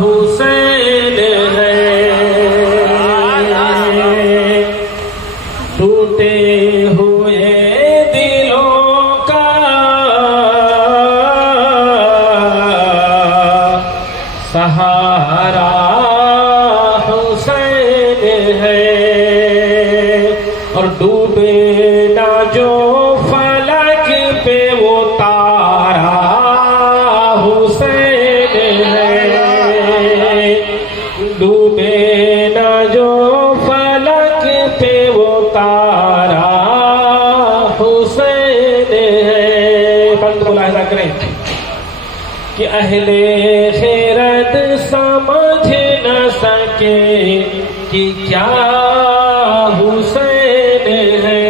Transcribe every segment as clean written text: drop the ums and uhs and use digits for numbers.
حسین ہے ٹوٹے ہوئے دلوں کا سہارا حسین ہے اور ڈوبے نہ جو فلک پہ وہ تارا ڈوبے نہ جو فلک پہ وہ تارا حسین ہے۔ بند ملاحظہ کریں کہ اہل خیرت سمجھ نہ سکے کہ کیا حسین ہے۔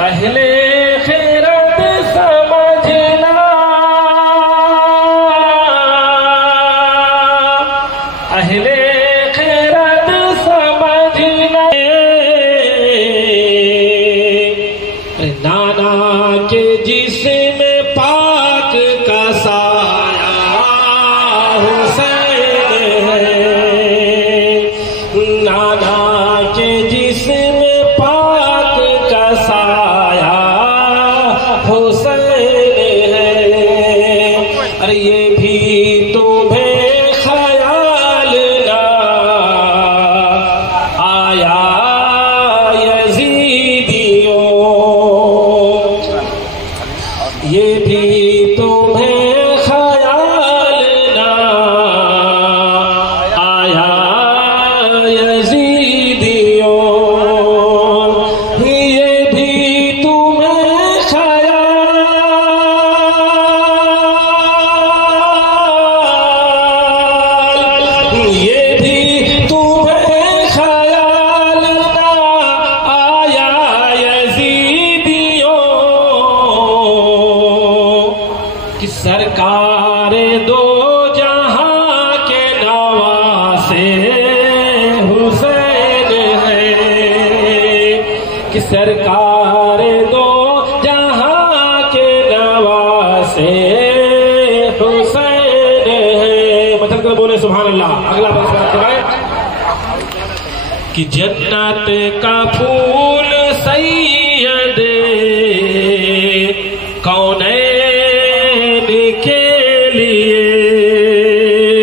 اہل خیرت سمجھنا اہل خیرت سمجھنا نانا کے جسم پاک کا سایہ حسین ہے۔ نانا کے جسم پاک کا سایہ حسین ہے۔ ارے یہ بھی تمہیں خیال نہ آیا یزیدیوں، یہ بھی تمہیں خیال نہ آیا یزیدیوں، یہ بھی تمہیں خیال یہ بھی تمہیں خیال نہ آیا یزیدیوں کہ سرکار دو جہاں کے نواسے حسین ہے، کہ سرکار دو جہاں کے نواسے حسین ہے۔ مطلب کہ بولے سبحان اللہ۔ اگلا بات کرائے کہ جنت کا پھول سید کونین کے لیے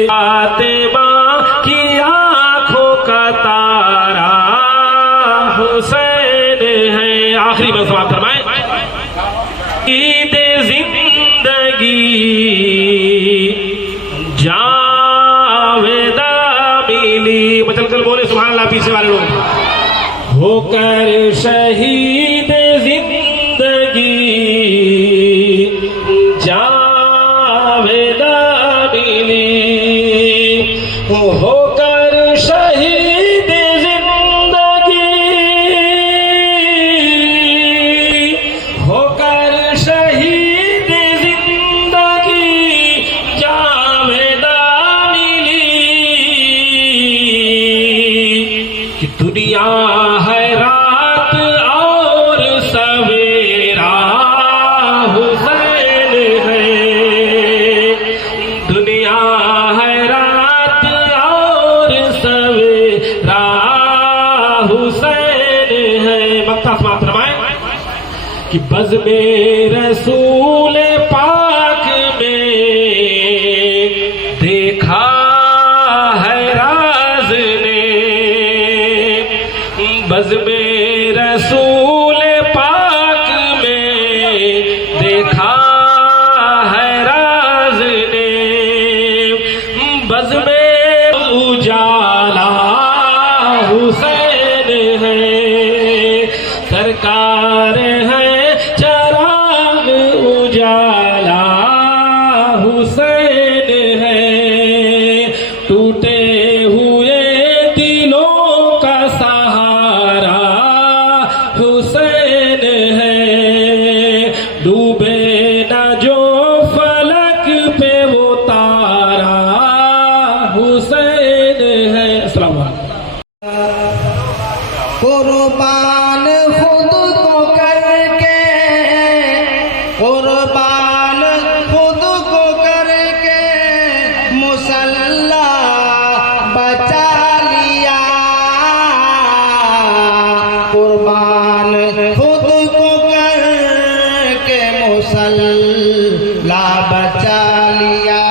فاطمہ کی آنکھوں کا تارا حسین ہے۔ آخری بات سماعت فرمائیں۔ عید زندگی جاویدہ ملی، مطلب کل بولے سبحان اللہ پیچھے والے لوگ، ہو کر شہید زندگی جاویدہ ملی، ہو کر شہید زندگی، ہو کر شہید زندگی جاویدہ ملی، کہ دنیا ہے رات اور سویرا حسین ہے۔ دنیا ہے رات اور سویرا حسین ہے۔ مقطع سماعت فرمائیں کہ بزم رسول پاک میں دیکھا ہے راز نے، بزم رسول پاک میں دیکھا ہے راز نے، بزم اجالا حسین ہے، سرکار ہے چراغ اجالا مسلح بچا لیا،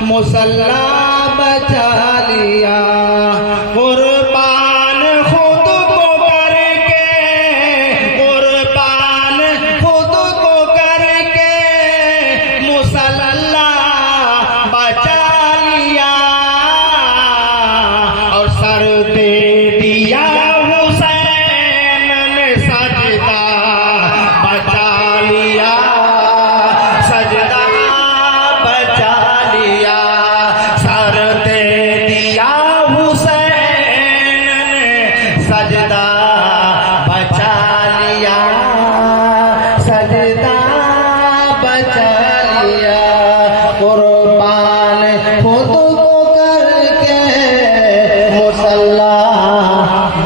مسلح بچا لیا، قربان خود کو کر کے، قربان خود کو کر کے مسلح بچا لیا، اور سر دے دیا حسین نے سجدہ بچا لیا، سجدہ بچا لیا، سر دے دیا حسین نے سجدہ بچا لیا، سجدہ بچا لیا، قربان خود کو کر کے مسلح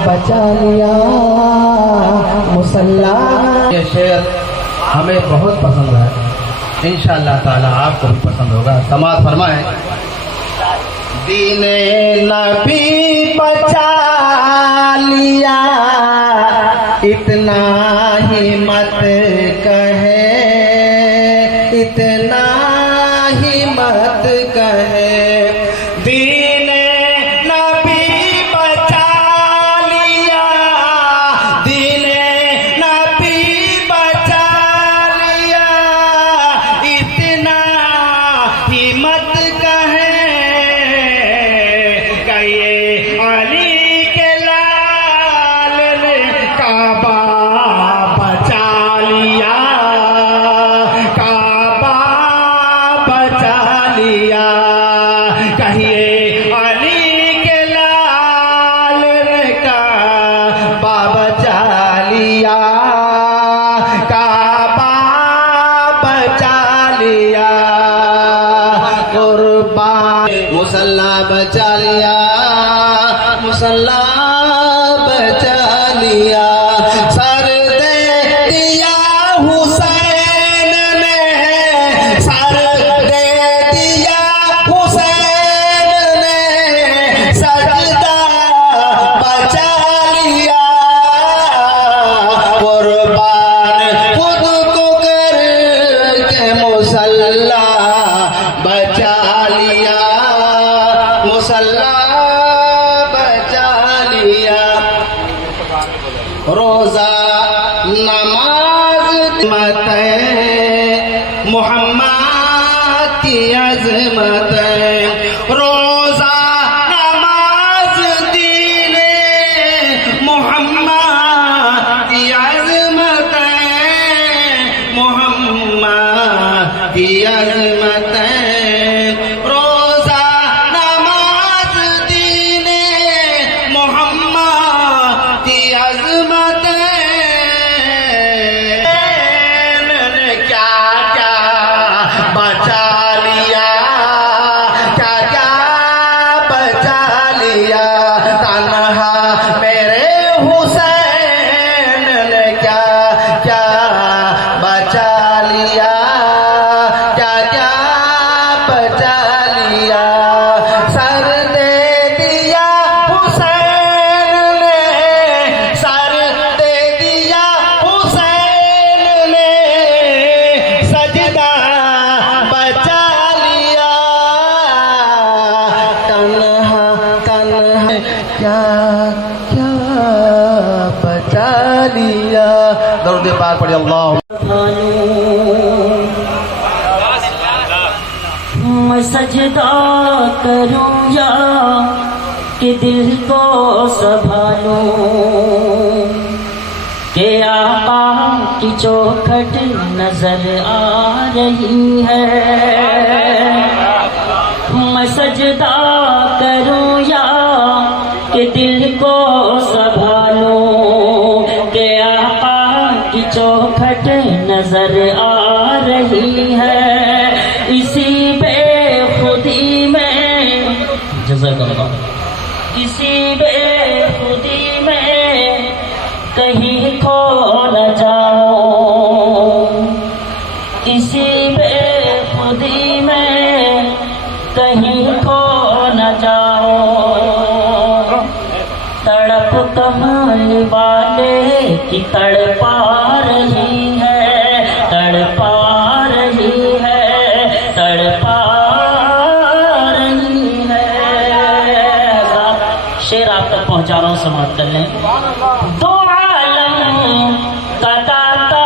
بچا لیا، مسلح۔ یہ شعر ہمیں بہت پسند ہے، انشاءاللہ تعالی آپ کو بھی پسند ہوگا۔ سماعت فرمائیں۔ دین نبی بچا لیا، اتنا ہی مت کہے، اتنا ہی مت کہے، دین نبی بچا لیا، دین نبی بچا لیا، اتنا ہی مت کہے، کہیے علی کے لال نے کعبہ بچا لیا، کعبہ بچا لیا، کہیے علی کے لال نے کعبہ بچا لیا، کعبہ بچا لیا، قربان مسلح بچا لیا، مسلح بچا لیا، سر دے دیا حسین نے، سر دے دیا حسین نے سجدہ بچا لیا، قربان خود کو کر کے مسلح بچا لیا، مسلح بچا لیا، روزہ نماز عظمت محمد کی عظمت، روزہ نماز دین محمد کی عظمت، محمد کی عظمت، روزہ نماز دین محمد کی عظمت، نے کیا کیا بچا لیا، کیا کیا بچا لیا، تنہا میرے حسین نے کیا کیا بچا لیا، کیا کیا بچا لیا، سر دے دیا حسین نے، سر دے دیا حسین نے سجدہ بچا لیا، تنہا تنہا کیا کیا بچا لیا۔ درود پاک پڑھی اللہ۔ میں سجدہ کروں یا کہ دل کو سنبھالوں، کہ آقا کی چوکھٹ نظر آ رہی ہے، میں سجدہ کروں یا کہ دل کو سنبھالوں، کہ آقا کی چوکھٹ نظر آ رہی ہے، اسی بے خودی میں، جزاک اللہ، اسی بے خودی میں کہیں کھو نہ جاؤں، اسی بے خودی میں کہیں کھو نہ جاؤں، تڑپ کمال والے کی تڑپا رہی ہے، تڑپا رہی ہوں سماعت کر لیں. دو عالم کا داتا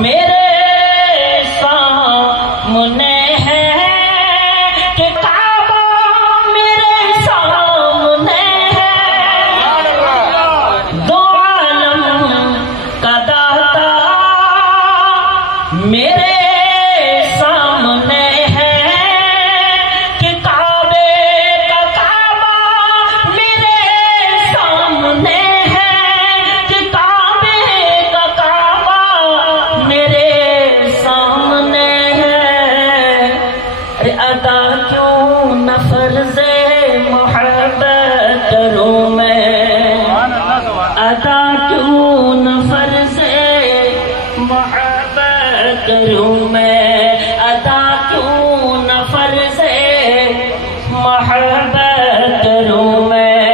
میرے سامنے ہے کہ کعبہ میرے سامنے ہے. دو عالم کا داتا میرے سامنے ہے کہ کعبے کا کعبہ میرے سامنے ہے کہ کعبے کا کعبہ میرے سامنے ہے. ادا کیوں نہ فرض محبت کروں میں, ادا کیوں نہ فرض محبت کروں میں, ادا کیوں نہ فرض محبت کروں میں.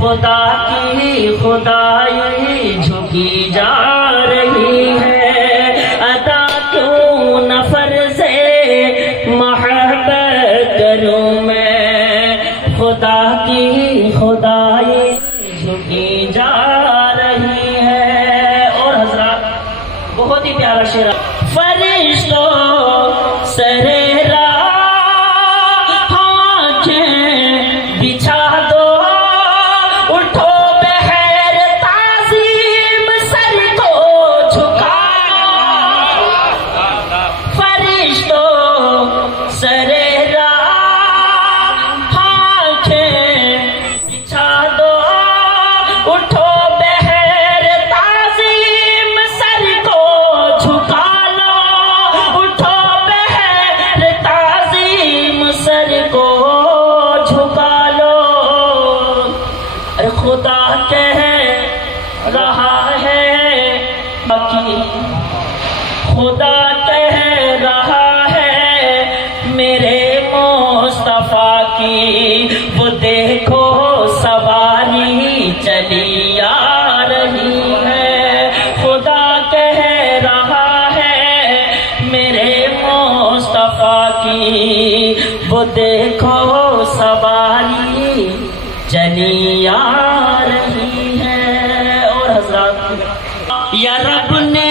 خدا کی خدائی جھکی جا رہی ہے, ادا کیوں نہ فرض محبت کروں میں. خدا کی خدائی جھکی جا رہی ہے. اور حضرات بہت ہی پیارا شعر. فرشتوں سرے راہ آنکھیں بچھا دو, اٹھو بہر تعظیم سر کو جھکا. فرشتوں سرے راہ آنکھیں بچھا دو, اٹھو بہر تعظیم سر کو جھکا لو, اٹھو بہر تعظیم سر کو جھکا لو. ارے خدا کہہ رہا ہے باقی, خدا کہہ رہا ہے میرے مصطفیٰ کی, وہ دیکھو سواری چلی آ رہی ہے. خدا کہہ رہا ہے میرے مصطفیٰ کی, وہ دیکھو سواری چلی آ رہی ہے. اور حضرات یا رب نے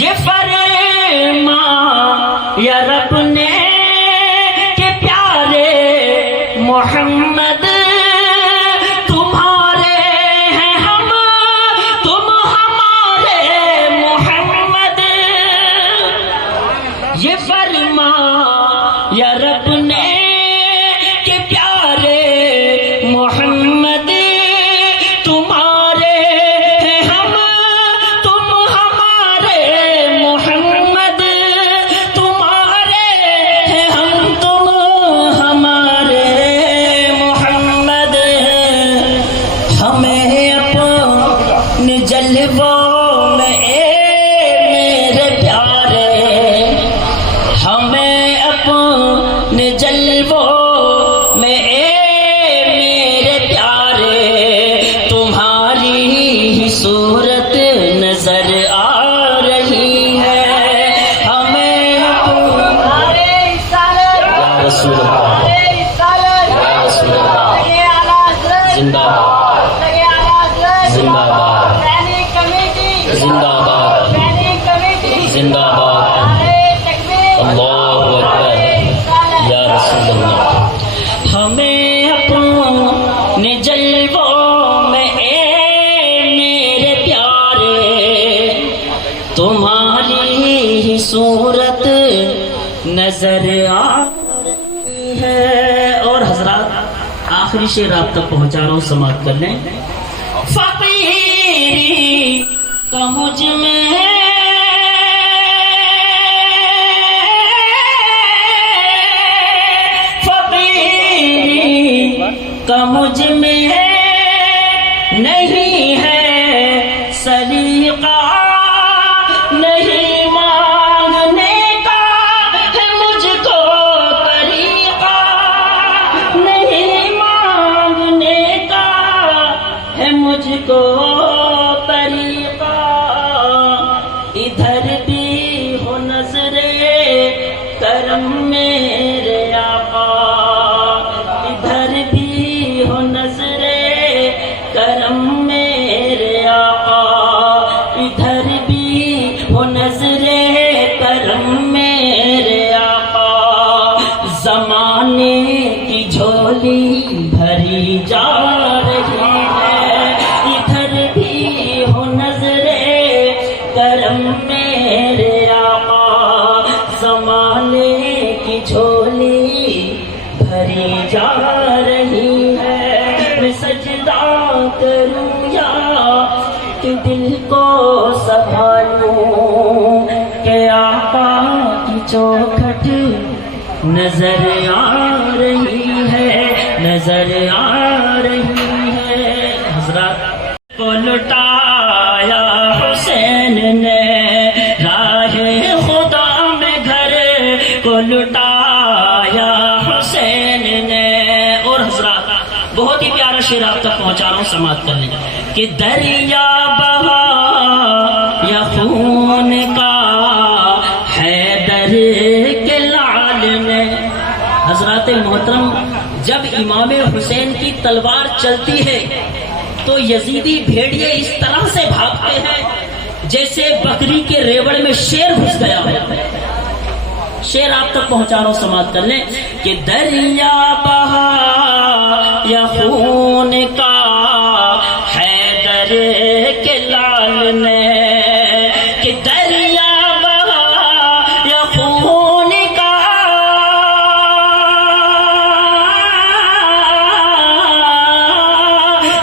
یہ فرما, یا رب نے کہ پیارے محمد تمہارے ہیں ہم, تم ہمارے محمد. یہ فرما یا رب نے کہ پیارے محمد تمہارے ہیں ہم, تم ہمارے محمد. تمہارے ہیں ہم, تم ہمارے محمد. ہمیں اپنے جلووں میں میرے پیارے, ہمیں اپنے جلووں میں میرے پیارے, تمہاری ہی صورت نظر آ رہی ہے. ہمیں یا رسول اللہ, یا رسول اللہ, زندہ باد, زندہ باد, زندہ باد, زندہ باد, اللہ اکبر, یا رسول اللہ. ہمیں اپنے جلووں میں میرے پیارے, تمہاری ہی صورت نظر آ رہی ہے. اور حضرات آخری شعر آپ تک پہنچا رہا ہوں, سماعت کر لیں. فقیری کا مجھ میں کا مجھ میں نہیں ہے سلیقہ, نہیں مانگنے کا ہے مجھ کو طریقہ, نظرِ کرم میرے آقا، زمانے کی جھولی بھری جا رہی ہے، ادھر بھی ہو نظرِ کرم میرے آقا، زمانے کی جھولی بھری جا رہی ہے۔ میں سجدہ کروں یا کہ دل کو سنبھالوں، کہ آقا کی چوکھٹ نظر آ رہی ہے، نظر آ رہی ہے۔ حضرات کو لٹایا حسین نے راہ خدا میں، گھر کو لٹایا حسین نے۔ اور حضرات بہت ہی پیارا شعر آپ تک پہنچا رہا ہوں، سماعت کر لیں کہ دریا بہا یا خون کا حیدر کے لال نے۔ حضرات محترم، جب امام حسین کی تلوار چلتی ہے تو یزیدی بھیڑیے اس طرح سے بھاگتے ہیں جیسے بکری کے ریوڑ میں شیر گھس گیا ہے۔ شیر آپ تک پہنچا رہا ہوں، سماعت کر لیں کہ دریا بہا یا خون کا حیدر کے لال نے، کہ دریا بہا یا خون کا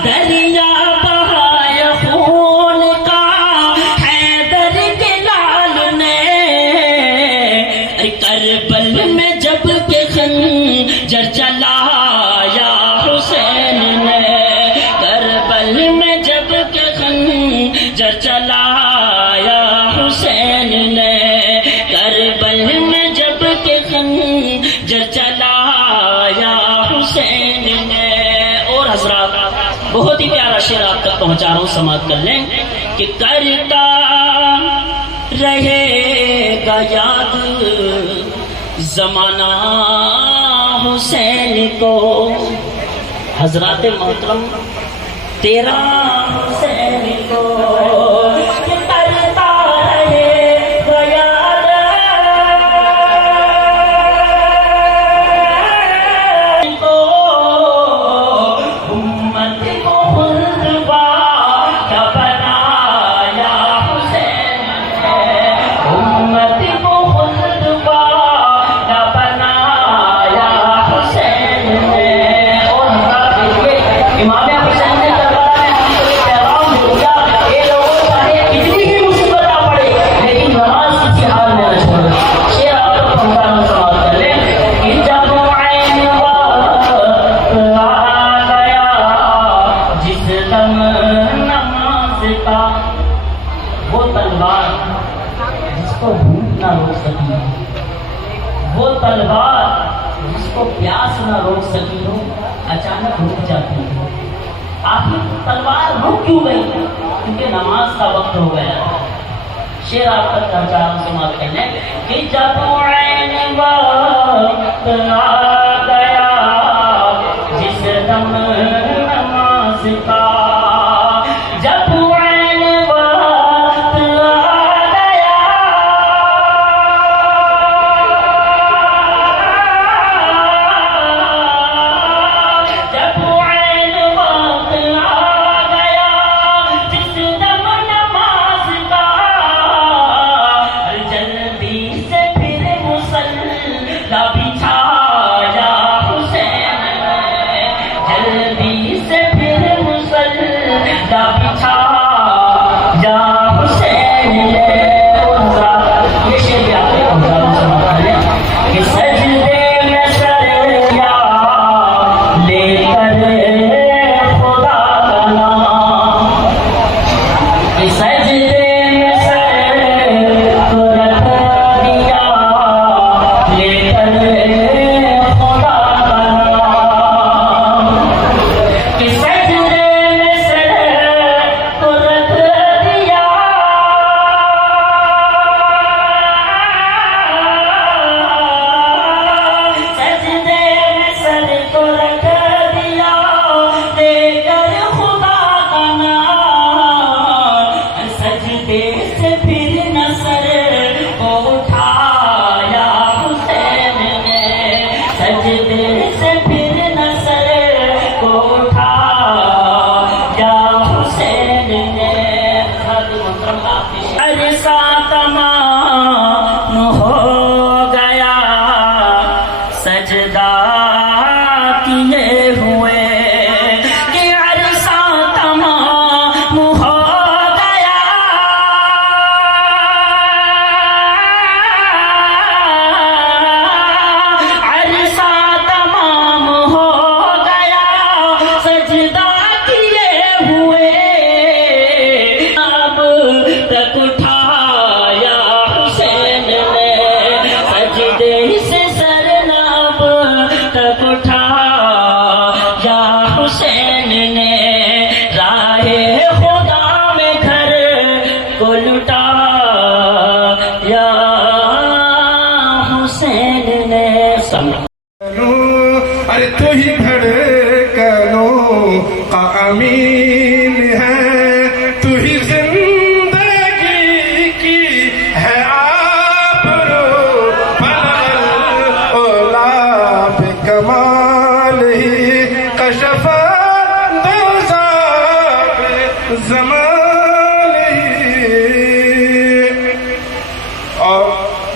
دریا بہا یا خون کا حیدر کے لال نے۔ کربل میں جب کہ خنجر چلایا حسین نے، کربل میں جب کہ خنجر چلایا حسین نے، کربل میں جب کہ خنجر چلایا حسین نے۔ اور حضرات بہت ہی پیارا شعر آپ تک پہنچا رہا ہوں، سماعت کر لیں کہ کرتا رہے گا یاد زمانہ حسین کو۔ حضرات محترم، تیرا حسین کو کہ کرتا رہے گا یاد کو، امت کو خلدبا کا بنایا حسین ہے، امت کو خلدبا کا بنایا حسین ہے۔ اور حضرات دیکھیے، امام حسین نے کربلا میں ہم کو ایک پیغام دیا، اے لوگوں چاہے کتنی بھی مصیبت آ پڑے لیکن نماز کسی حال میں نہ چھوڑیں۔ شعر آپ کو پہنچا رہا ہوں، سماعت کر لیں کہ جب عین وقت آ گیا جس دم نماز کا، وہ تلوار جس کو بھوک نہ روک سکی، وہ تلوار جس کو پیاس نہ روک سکی ہو، اچانک رک جاتی ہے۔ آخر تلوار رک کیوں گئی؟ کیونکہ نماز کا وقت ہو گیا۔ شعر آپ تک پہنچا رہا ہوں، سماعت کر لیں کہ جب عین وقت آ گیا جس دم نماز کا، جب عین وقت آ گیا جب عین وقت آ گیا جس دم نماز کا، جلدی سے پھر مصلی بچھایا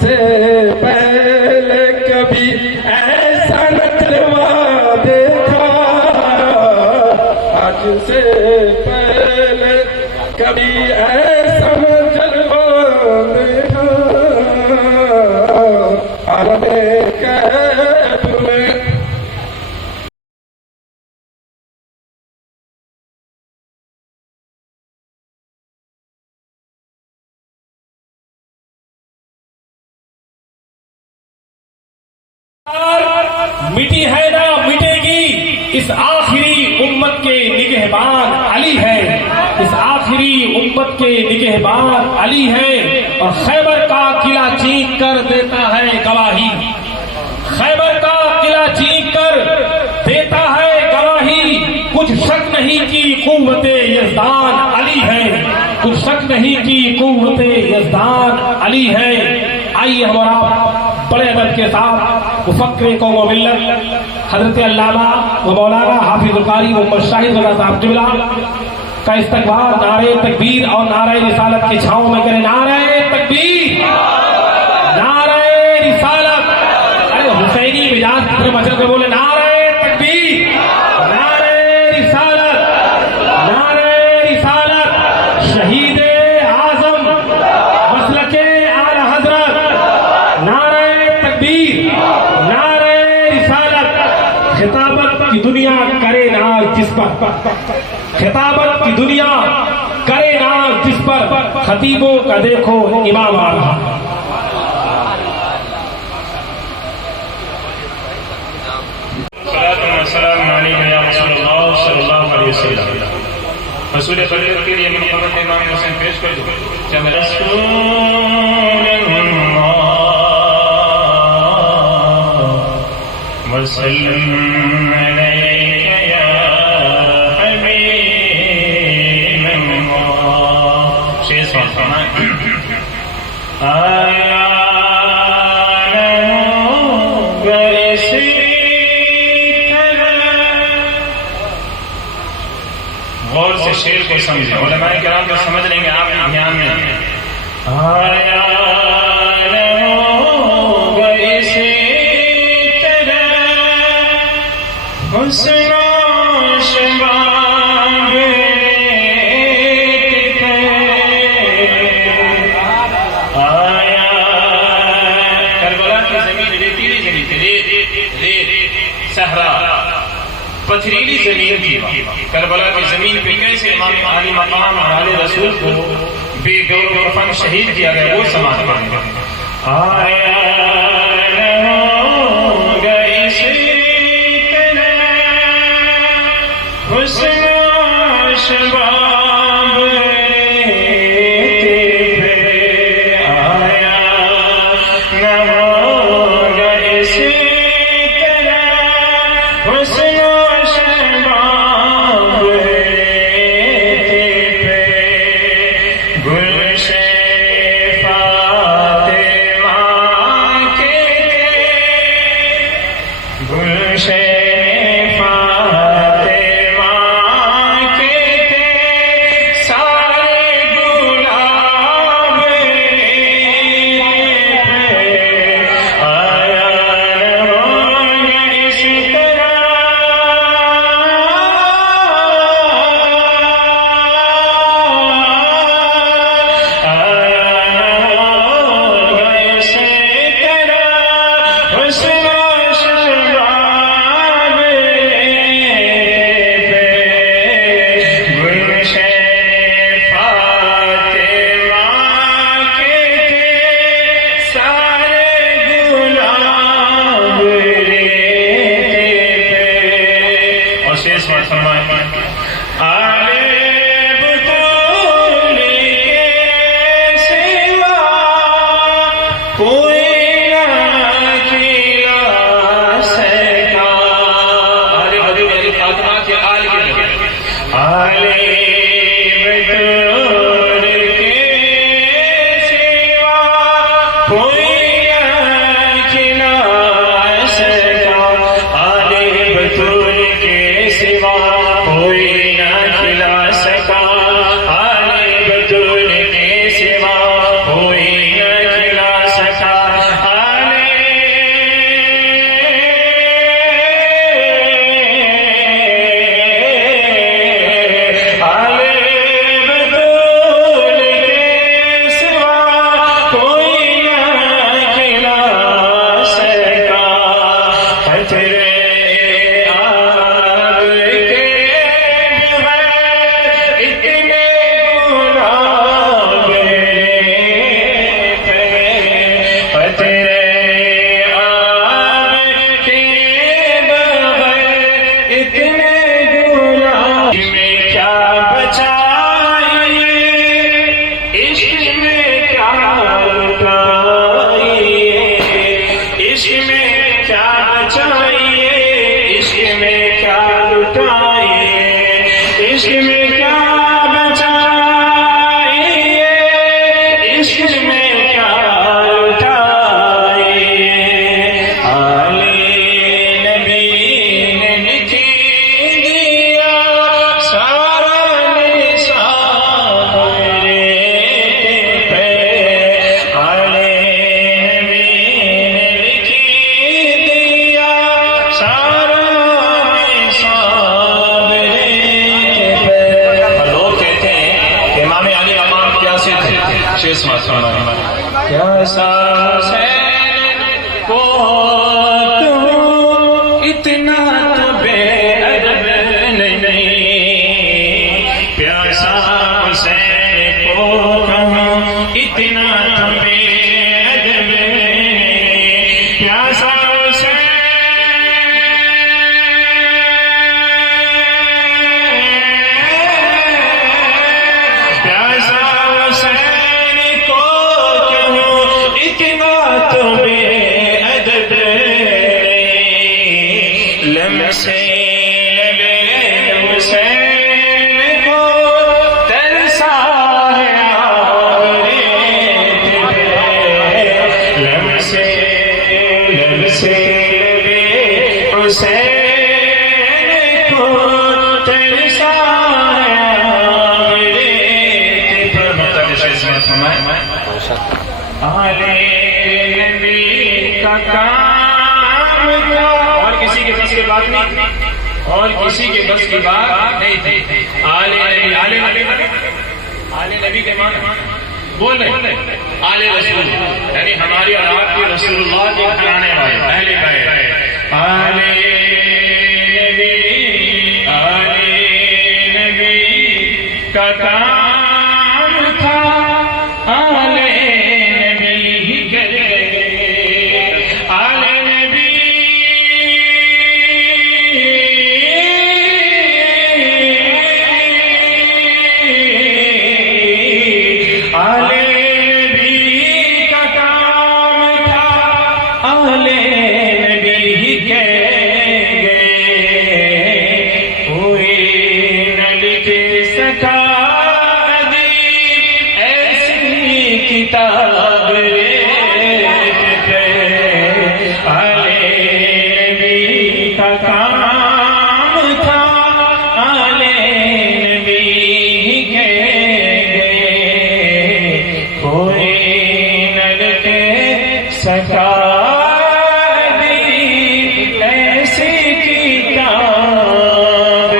سے پہلے کبھی ایسا نہ جلوہ دیکھا، آج سے پہلے کبھی ایسا نہ جلوہ دیکھا، عالم غیب میں مٹی ہے نہ مٹے گی، اس آخری امت کے نگہبان علی ہے، اس آخری امت کے نگہبان علی ہے، اور خیبر کا قلعہ چینک کر دیتا ہے گواہی، خیبر کا قلعہ چینک کر دیتا ہے گواہی، کچھ شک نہیں کی قوت یزدان علی ہے، کچھ شک نہیں کی قوت یزدان علی ہے۔ آئیے ہم اور آپ بڑے ادب کے ساتھ مفکر قوم و ملت حضرت علامہ و مولانا حافظ القاری محمد شاہد رضا صاحب قبلہ کا استقبال نعرہ تکبیر اور نعرہ رسالت کی چھاؤں میں کریں۔ نعرہ تکبیر، نعرہ رسالت، ارے حسینی مزاج کتنے مچل کے بولے، نعرہ تکبیر، نعرہ رسالت، نعرہ رسالت، شہید اعظم مسلک اعلی حضرت، نعرہ تکبیر، نعرہ رسالت۔ خطابت کی دنیا کرے ناز جس پر، خطابت کی دنیا کرے ناز جس پر، خطیبوں کا دیکھو امام آ رہا۔ السلام علیکم یا رسول اللہ صلی اللہ علیہ وسلم۔ رسول خلیل کے لیے محبت امام حسین پیش کر دو۔ جب رسول اللہ وسلم علیک یا حبیب اللہ۔ شیخ صاحب آیا غور سے شعر کو سمجھیں، علماء کرام کو سمجھ لیں گے، آپ دھیان میں آیا لوگ اسی طرح حسن و شباب آیا کربلا کی زمین ریتیلی زمین تھی، ریت صحرا پتھریلی زمین تھی۔ کربلا کی زمین پہ کیسے امام علی مقام اور علی رسول کو بے دور کفن شہید کیا گیا، وہ سماعت کریں گے۔ آیا لوگ اسی طرح حسن و شباب پہ آیا لوگ اسی طرح حسن و شباب پہ گلشن فاطمہ شیر سماعت فرمائیں. پیاسا حسین کو تو اتنا تو بے ادب نہیں، پیاسا حسین کو اتنا تو بے ادب نہیں، پیاسا اور کسی کے بس کی بات نہیں، اور کسی کے بس کی بات نہیں تھی. آل نبی، آل نبی، آل نبی کے معنی بول رہے آل رسول، یعنی ہماری اولاد کے رسول اللہ کے کرانے والے اہل بیت. آل نبی، آل نبی کا کام تھا، آل نبی ہی کر گئے. آل نبی، آل نبی کا کام تھا، آل نبی ہی کر گئے. کوئی نہ لکھ سکا ایسی کتاب، آل نبی کا کام تھا، آل نبی ہی کہہ گئے. کوئی نہ لکھ سکا ایسی کتاب،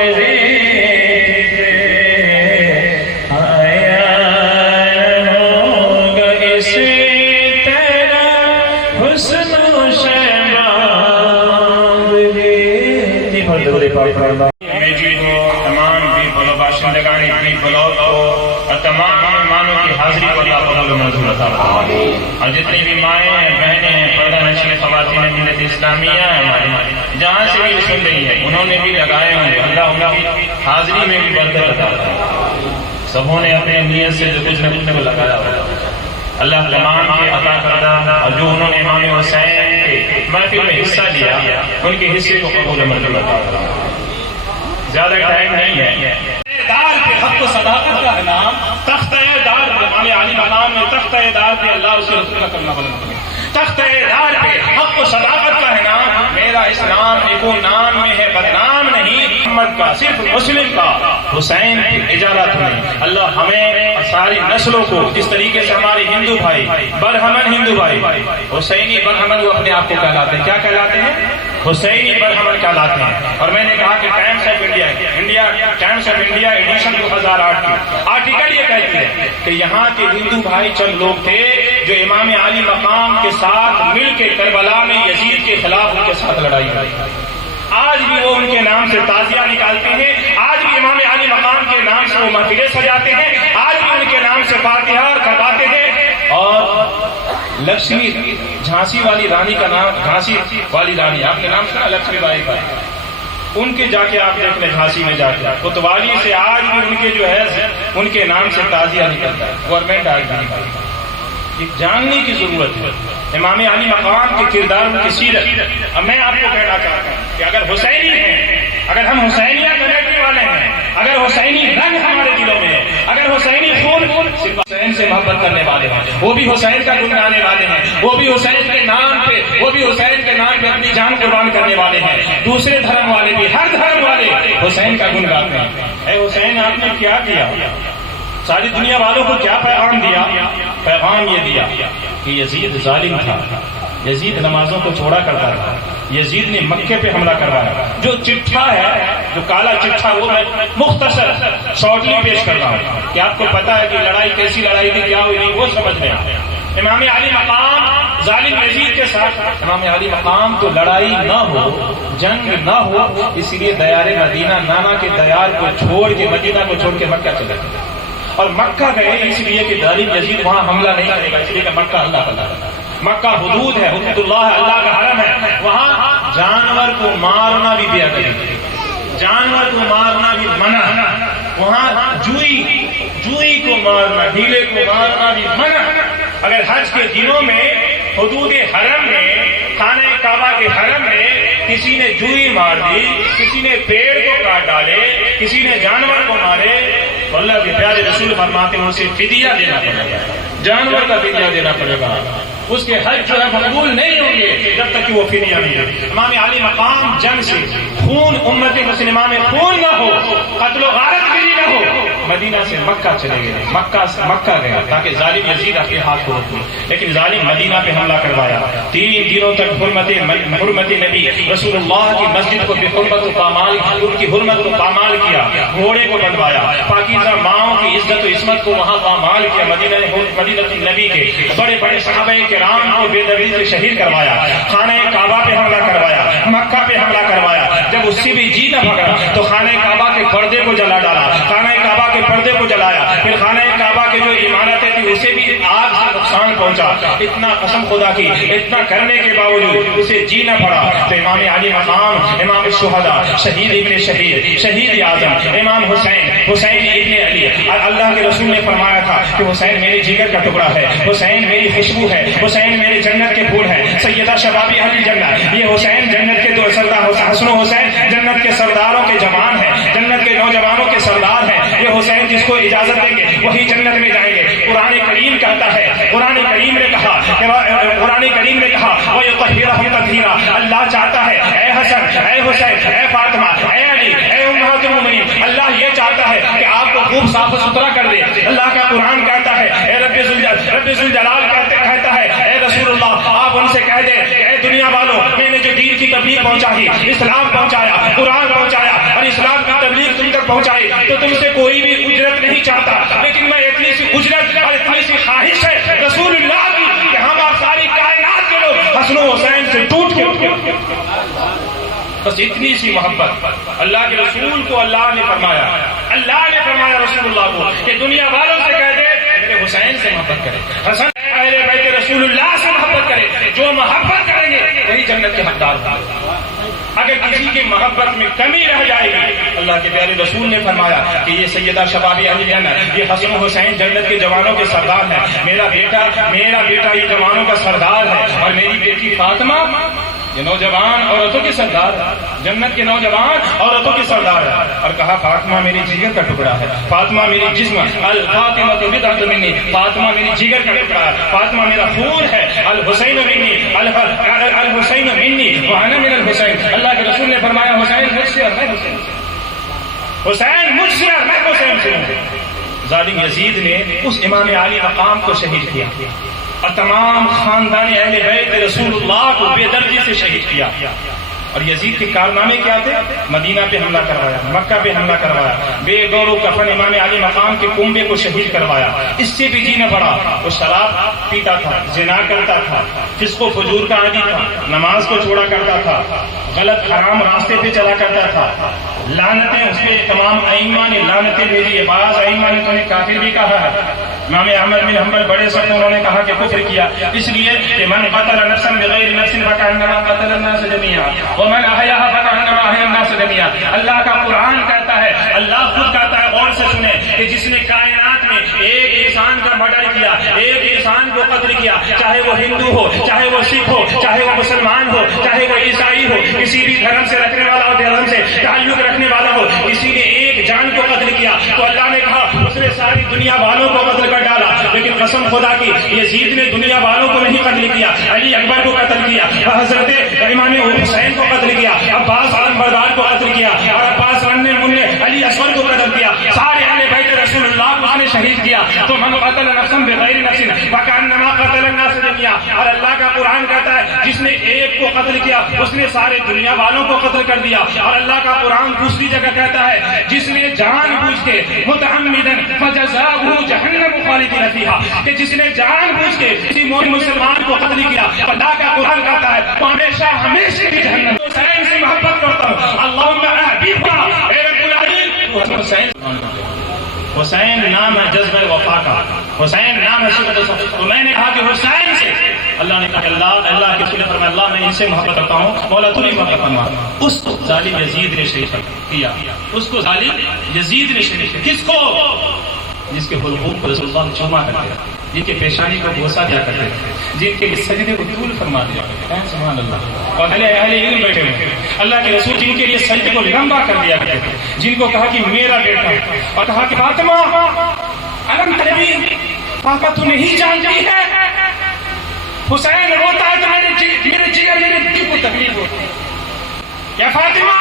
آیا ہوگا اس طرح حسن و میجی کو تمام بھی بلو باشندگان بھی بلو کو اور تمام مہمانوں کی حاضری کو اللہ قبول و منظور عطا فرمائے. اور جتنی بھی مائیں ہیں، بہنیں ہیں، پردہ نشین خواتین ملت اسلامیہ ہیں ہماری، جہاں سے بھی سن رہی ہیں، انہوں نے بھی لگائے ہوں گے. اللہ ان کی حاضری میں بھی برکت عطا فرمائے. سبوں نے اپنے نیت سے جو کچھ نہ کچھ کو لگایا ہوگا، اللہ تمام کے عطا کردہ، اور جو انہوں نے امام حسین کے محفل میں حصہ لیا ان کے حصے کو قبول و منظور عطا فرمائے. زیادہ ٹائم نہیں ہے. دار کے حق و صداقت کا نام تخت دار، امام علی مقام میں تخت دار پہ اللہ اسے رسول کا کرنا بلند. تخت دار پہ حق و صداقت کا ہے نام. میرا اسلام نیکو نام میں ہے، بدنام نہیں. محمد کا، صرف مسلم کا، حسین کی اجازت نہیں. اللہ ہمیں ساری نسلوں کو جس طریقے سے ہمارے ہندو بھائی، برہمن ہندو بھائی، حسینی برہمن وہ اپنے آپ کو کہلاتے ہیں. کیا کہلاتے ہیں؟ حسینی برہمن کہلاتے ہیں. اور میں نے کہا کہ Times of India Times of India edition 2008 کی آرٹیکل یہ کہتی ہے کہ یہاں کے ہندو بھائی چند لوگ تھے جو امام علی مقام کے ساتھ مل کے کربلا میں یزید کے خلاف ان کے ساتھ لڑائی ہوئی. آج بھی وہ ان کے نام سے تعزیہ نکالتے ہیں، آج بھی امام علی مقام کے نام سے وہ محفلیں سجاتے ہیں، آج بھی ان کے نام سے فاتحہ کرواتے ہیں. اور لکشمی جھانسی والی رانی کا نام، جھانسی والی رانی آپ نے نام سنا، لکشمی بائی کا، ان کے جا کے آپ دیکھ لیں جھانسی میں جا کے کوتوالی سے آج بھی ان کے جو ہے ان کے نام سے تعزیہ نکلتا ہے. گورنمنٹ آج بھی نکالتا ہے. جاننے کی ضرورت ہے امام علی مقام کے کردار کی سیرت. اب میں آپ کو کہنا چاہتا ہوں کہ اگر حسینی ہیں، اگر ہم حسینیہ کمیٹی والے ہیں، اگر حسینی رنگ ہمارے دلوں میں ہے، اگر حسینی خون صرف حسین سے محبت کرنے والے ہیں، وہ بھی حسین کا گن گانے والے ہیں، وہ بھی حسین کے نام پہ، وہ بھی حسین کے نام پہ اپنی جان قربان کرنے والے ہیں. دوسرے دھرم والے بھی، ہر دھرم والے حسین کا گن گاتے ہیں. اے حسین آپ نے کیا کیا؟ ساری دنیا والوں کو کیا پیغام دیا؟ پیغام یہ دیا کہ یزید ظالم تھا، یزید نمازوں کو چھوڑا کرتا تھا، یزید نے مکے پہ حملہ کروایا. جو چٹھا ہے، جو کالا چٹھا، وہ میں مختصر شارٹلی پیش کر رہا ہوں. کہ آپ کو پتا ہے کہ لڑائی کیسی لڑائی تھی، کیا ہوئی نہیں، وہ سمجھ میں آیا۔ امام علی مقام ظالم یزید کے ساتھ، امام علی مقام تو لڑائی نہ ہو، جنگ نہ ہو، اسی لیے دیار مدینہ، نانا کے دیار کو چھوڑ کے، مدینہ کو چھوڑ کے مکہ چلے گئے، اور مکہ گئے اس لیے کہ ظالم یزید وہاں حملہ نہیں کرے گا، اس لیے کہ مکہ اللہ کا حرم ہے، مکہ حدود ہے، حدود اللہ ہے، اللہ کا حرم ہے، وہاں جانور کو مارنا بھی بے ادبی ہے، جانور کو مارنا بھی منع، وہاں جوئی کو مارنا، ڈھیلے کو مارنا بھی منع۔ اگر حج کے دنوں میں حدود حرم میں، خانہ کعبہ کے حرم میں کسی نے جوئی مار دی، کسی نے پیڑ کو کاٹ ڈالے، کسی نے جانور کو مارے، تو اللہ کے پیارے رسول فرماتے ہیں اسے فدیہ دینا پڑے گا، جانور کا فدیہ دینا پڑے گا، اس کے حج جو ہے مقبول نہیں ہوں گے جب تک کہ وہ فدیہ نہیں دے۔ امام علی مقام جنگ سے خون، امت مسلمہ میں خون نہ ہو، قتل و غارت بھی نہ ہو، مدینہ سے مکہ چلے گئے، مکہ گیا تاکہ ظالم یزید اپنے ہاتھ کو روکے، لیکن ظالم مدینہ پہ حملہ کروایا۔ 3 دنوں تک حرمت نبی رسول اللہ کی مسجد کو بے حرمت و پامال، ان کی حرمت کو پامال کیا، گھوڑے کو بنوایا، پاکیزہ ماؤں کی عزت و عصمت کو وہاں پامال کیا، مدینہ نبی کے بڑے بڑے صحابہ کرام کو بے دردی سے شہید کروایا، خانہ کعبہ پہ حملہ کروایا، مکہ پہ حملہ کروایا۔ جب اس سے بھی جی نہ پکڑا تو خانہ کعبہ کے پردے کو جلا ڈالا، خانہ کعبہ کے پردے کو جلایا، پھر خانہ کعبہ کے جو عمارتیں تھیں اسے بھی آگ سے نقصان پہنچا۔ اتنا قسم خدا کی، اتنا کرنے کے باوجود اسے جی نہ پڑا تو امام علی مقام، امام الشہداء، شہید ابن شہید اعظم امام حسین ابن علی، اللہ کے رسول نے فرمایا تھا کہ حسین میرے جگر کا ٹکڑا ہے، حسین میری خوشبو ہے، حسین میرے جنت کے پھول ہے، سیدہ شبابی اہل جنت، یہ حسین جنت کے 2 سردار، حسن و حسین جنت کے سرداروں کے جوان ہیں، جنت کے نوجوانوں کے سردار ہیں، یہ حسین جس کو اجازت دیں گے وہی جنت میں جائیں گے۔ قرآن کریم کہتا ہے، قرآن کریم نے کہا وَيُطَهِّرَهُمْ تَطْهِيرًا، اللہ چاہتا ہے اے حسن، اے حسین، اے فاطمہ، اے علی، اے امہات المؤمنین، اللہ یہ چاہتا ہے کہ آپ کو خوب صاف ستھرا کر دے۔ اللہ کا قرآن کہتا ہے، اے رب ذوالجلال کہتا ہے اے رسول اللہ آپ ان سے کہہ دیں کہ اے دنیا والوں، میں نے جو دین کی تبلیغ پہنچائی، اسلام پہنچایا، قرآن پہنچایا اور اسلام کی تبلیغ تم تک پہنچائی تو تم سے کوئی بھی اجرت نہیں چاہتا، لیکن میں اتنی سی اجرت اور اتنی سی خواہش ہے رسول اللہ کی کہ ہم آپ ساری کائنات کے لوگ حسن و حسین سے ٹوٹ کے بس اتنی سی محبت اللہ کے رسول کو اللہ نے فرمایا رسول اللہ کو کہ دنیا والوں سے کہہ دے میرے حسین سے محبت کرے، حسن اہل بیت رسول اللہ سے محبت کرے، جو محبت کریں گے وہی جنت کے حقدار ہیں۔ اگر کسی کی محبت میں کمی رہ جائے گی، اللہ کے پیارے رسول نے فرمایا کہ یہ سیدہ شبابی اہل جنت، یہ حسن و حسین جنت کے جوانوں کے سردار ہیں، میرا بیٹا یہ جوانوں کا سردار ہے، اور میری بیٹی فاطمہ یہ نوجوان عورتوں کی سردار ہے، جنت کے نوجوان عورتوں کی سردار ہے۔ اور کہا فاطمہ میری جگر کا ٹکڑا ہے، فاطمہ میری جسم، الفاطمہ بضعۃ منی، فاطمہ میری جگر کا ٹکڑا ہے، فاطمہ میرا خون ہے، الحسین منی، الحسین منی وانا من الحسین۔ اللہ کے رسول نے فرمایا حسین مجھ سے اور میں حسین سے، حسین مجھ سے اور میں حسین سے ہوں۔ ظالم یزید نے اس امام علی مقام کو شہید کیا اور تمام خاندان اہل بیت رسول اللہ کو بے دردی سے شہید کیا۔ اور یزید کے کارنامے کیا تھے؟ مدینہ پہ حملہ کروایا، مکہ پہ حملہ کروایا، بے دور و کفن امام علی مقام کے کنبے کو شہید کروایا۔ اس سے بھی جی نہ پڑا، وہ شراب پیتا تھا، زنا کرتا تھا، فسق و فجور کا عادی تھا، نماز کو چھوڑا کرتا تھا، غلط حرام راستے پہ چلا کرتا تھا، لعنتیں اس پہ تمام ائمہ نے لعنتیں بھیجی ہے، بعض ائمہ نے تو انہیں کافر بھی کہا ہے۔ امام احمد بن حنبل بڑے سخت انہوں نے کہا کہ کفر کیا، اس لیے کہ من قتل نفسا بغیر نفس فکأنما قتل الناس جميعا ومن احیاها فکأنما احیا الناس جميعا۔ اللہ کا قرآن کہتا ہے، اللہ خود کہتا ہے، غور سے سنیں، کہ جس نے کائنات میں ایک انسان کا مرڈر کیا، ایک انسان کو قتل کیا، چاہے وہ ہندو ہو، چاہے وہ سکھ ہو، چاہے وہ مسلمان ہو، چاہے وہ عیسائی ہو، کسی بھی دھرم سے رکھنے والا ہو، دھرم سے تعلق رکھنے والا ہو، کسی نے ایک جان کو قتل کیا تو اللہ نے کہا اس نے ساری دنیا والوں کو قتل کر ڈالا۔ لیکن قسم خدا کی یزید نے دنیا والوں کو نہیں قتل کیا، علی اکبر کو قتل کیا، حضرت امام حسین کو قتل کیا، عباس علم بردار کو قتل کیا، اور عباس منع علی اصغر کو قتل کیا، سارے اہل بیت رسول اللہ کو اس نے شہید کیا۔ تو من قتل نفسا بغیر نفس فکأنما قتل الناس جميعا کیا. اور اللہ کا قرآن کہتا ہے جس نے ایک کو قتل کیا اس نے سارے دنیا والوں کو قتل کر دیا. اور اللہ کا قرآن دوسری جگہ کہتا ہے جس نے جان بوجھ کے متعمدن فجزاؤہ جہنم خالدین فیہا, کہ جس نے جان بوجھ کے کسی مومن مسلمان کو قتل کیا, اللہ کا قرآن کہتا ہے وہ ہمیشہ ہمیشہ کی جہنم. حسین سے محبت کرتا ہوں, اللہم احببہ اے رب العالمین. حسین نام ہے جذبہ وفا کا, حسین نام ہے صفت صفت. تو میں نے کہا کہ حسین سے اللہ نے کہا اللہ کے رسول نے فرمایا اللہ میں ان سے محبت کرتا ہوں, مولا تو نہیں محبت فرما. اس کو ظالم یزید نے شہید کیا, اس کو ظالم یزید نے شہید کیا. کس کو؟ جس کے حلقوم کو رسول اللہ چوما کرتے تھے, جن کے پیشانی کو بوسہ دیا کرتے تھے, جن کے سجدے کو طول فرما دیا کرتے تھے. سبحان اللہ. اور اہل علم بیٹھے ہوئے اللہ کے رسول جن کے لیے سجدے کو لمبا کر دیا کرتے تھے, جن کو کہا کہ میرا بیٹا, اور کہا کہ فاطمہ علم نبی پاپا تو نہیں جانتی ہے حسین روتا ہے تو میرے جگر میرے دل کو تکلیف ہوتی ہے. یا فاطمہ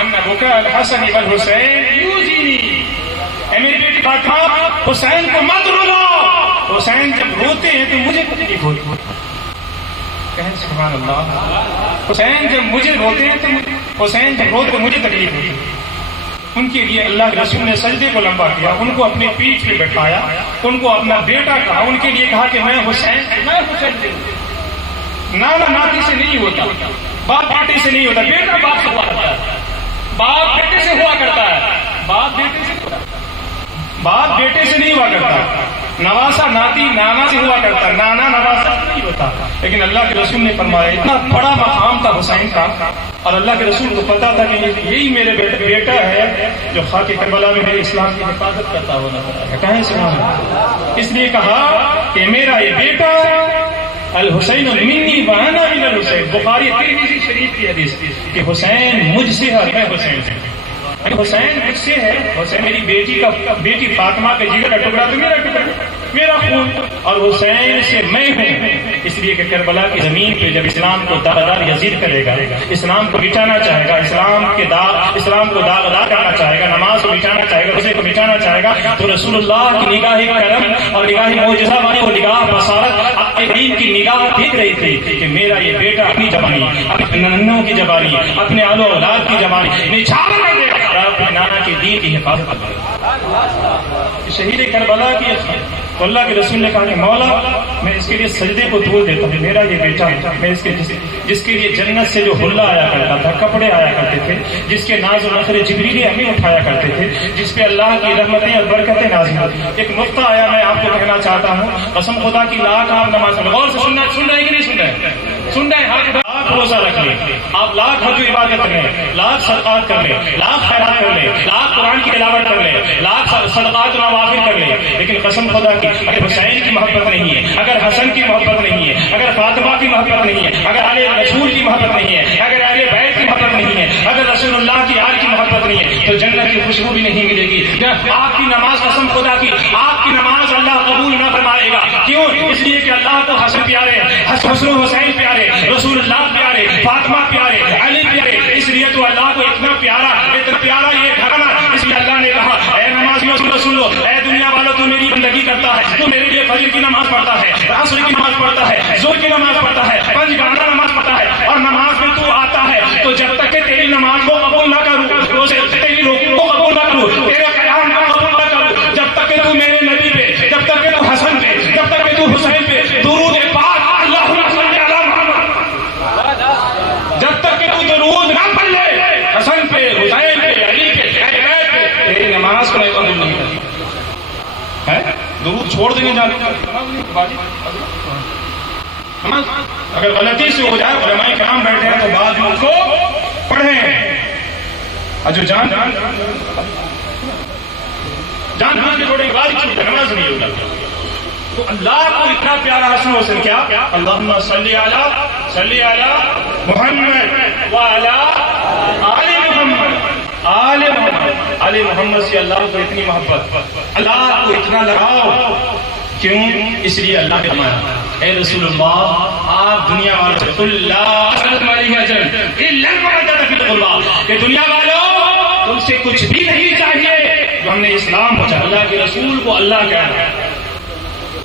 ان بکا الحسن والحسین یوزینی, اے میری بیٹی فاطمہ حسین کو مت رولو, حسین جب روتے ہیں تو مجھے تکلیف ہوتی ہے. کہیں سبحان اللہ. حسین جب مجھے روتے ہیں تو حسین جب روتے تو مجھے تکلیف ہوتی ہے. ان کے لیے اللہ کے رسول نے سجدے کو لمبا کیا, ان کو اپنی پیٹھ پہ بٹھایا, ان کو اپنا بیٹا کہا, ان کے لیے کہا کہ میں حسین. نانا ناتی سے نہیں ہوتا, باپ بیٹے سے نہیں ہوتا, بیٹا باپ سے ہوا کرتا ہے, باپ بیٹے سے ہوا کرتا ہے, باپ بیٹے سے ہوتا ہے, باپ بیٹے سے نہیں ہوا کرتا, نواسا ناتی نانا سے ہوا کرتا, نانا نواسا نہیں ہوتا. لیکن اللہ کے رسول نے فرمایا اتنا بڑا مقام تھا حسین کا, اور اللہ کے رسول کو پتا تھا کہ یہی میرے بیٹا ہے جو خاک کربلا میں میرے اسلام کی حفاظت کرتا ہوا نظر آئے گا. کہیں سنا, اس لیے کہا کہ میرا یہ بیٹا الحسین منی وانا من الحسین. بخاری ترمذی شریف کی حدیث کہ حسین مجھ سے ہے, میں حسین سے. حسین مجھ سے ہے, حسین میری بیٹی فاطمہ کے جگر کا ٹکڑا تو میرا ٹکڑا, میرا خون, اور حسین سے میں ہوں. اس لیے کہ کربلا کی زمین پہ جب اسلام کو داغدار یزید کرے گا, اسلام کو مٹانا چاہے گا, اسلام کو داغدار کرنا چاہے گا, نماز کو مٹانا چاہے گا, روزے کو مٹانا چاہے گا, تو رسول اللہ کی نگاہ کرم اور نگاہ معجزہ والی وہ نگاہ بصارت دین کی نگاہ دیکھ رہی تھی کہ میرا یہ بیٹا اپنی جوانی, اپنے ننوں کی جوانی, اپنے آل و اولاد کی جوانی نچھاور کر دے گا, اپنے نانا کے دین کی حفاظت کر دے گا. شہید کربلا کی تو اللہ کے رسول نے کہا کہ مولا میں اس کے لیے سجدے کو طول دیتا ہوں, میرا یہ بیٹا ہے, میں اس کے جس کے لیے جنت سے جو حلہ آیا کرتا تھا, کپڑے آیا کرتے تھے, جس کے ناز و نخر جبریل امین اٹھایا کرتے تھے, جس پہ اللہ کی رحمتیں اور برکتیں نازل ہوتی. ایک نقطہ آیا میں آپ کو کہنا چاہتا ہوں, قسم خدا کی لاکھ آپ نماز غور سے سن رہے ہیں کہ نہیں سن رہے؟ سن رہے ہیں. لاکھ روزہ رکھ لیں, آپ لاکھ حج و عبادت کریں, لاکھ صدقات کر لیں, لاکھ خیرات کر لیں, لاکھ قرآن کی تلاوت کر لیں, لاکھ صدقات و نوافل کر لیں, لیکن قسم خدا کی اگر حسین کی محبت نہیں ہے, اگر حسن کی محبت نہیں ہے, اگر فاطمہ کی محبت نہیں ہے, اگر آل رسول کی محبت نہیں ہے, اگر اہل بیت کی محبت نہیں ہے, اگر رسول اللہ کی آل کی محبت نہیں ہے, تو جنت کی خوشبو بھی نہیں ملے گی. آپ کی نماز قسم خدا کی آپ کی نماز اللہ قبول نہ فرمائے گا. کیوں؟ اس لیے کہ اللہ کو حسن پیارے, حسن حسین پیارے, رسول اللہ پیارے, فاطمہ پیارے, علی پیارے. اس لیے تو اللہ کو اتنا پیارا یہ گھرانا, اس لیے اللہ نے کہا اے نمازیوں سن لو, اے دنیا والوں تو میری بندگی کرتا ہے, تو میرے لیے فجر کی نماز پڑھتا ہے, عصر کی نماز پڑھتا ہے, ظہر کی نماز پڑھتا ہے, پنج گانا نماز پڑھتا ہے, اور نماز میں تو آتا ہے, تو جب تک کہ تیری نماز کو قبول نہ کروں, روزے تیری روزے کو قبول نہ کروں, تیرے قیام کو قبول نہ کروں, جب تک کہ تو میرے نبی پہ, جب تک کہ تو حسن پہ, جب تک کہ تو حسین پہ درود پاک اللہم صلی علی محمد, جب تک کہ تو درود نہ پڑھ لے حسن پہ, حسین پہ, علی پہ, تیری نماز کو میں قبول نہیں کروں. درود چھوڑ دیں گے اگر غلطی سے ہو جائے, علماء کرام بیٹھے ہیں تو بعد میں اس کو پڑھیں. جو جان کے چھوڑیں نماز نہیں ہوگا. تو اللہ کو اتنا پیارا حسن حسین کیا, اللہم صلی علی محمد وعلی آل محمد, آل محمد سے اللہ کو اتنی محبت, اللہ کو اتنا لگاؤ. کیوں؟ اس لیے اللہ نے فرمایا اے رسول اللہ آپ دنیا والوں سے کہ دنیا والوں تم سے کچھ بھی نہیں چاہیے جو ہم نے اسلام پہنچا. اللہ کے رسول کو اللہ کہہ رہا ہے,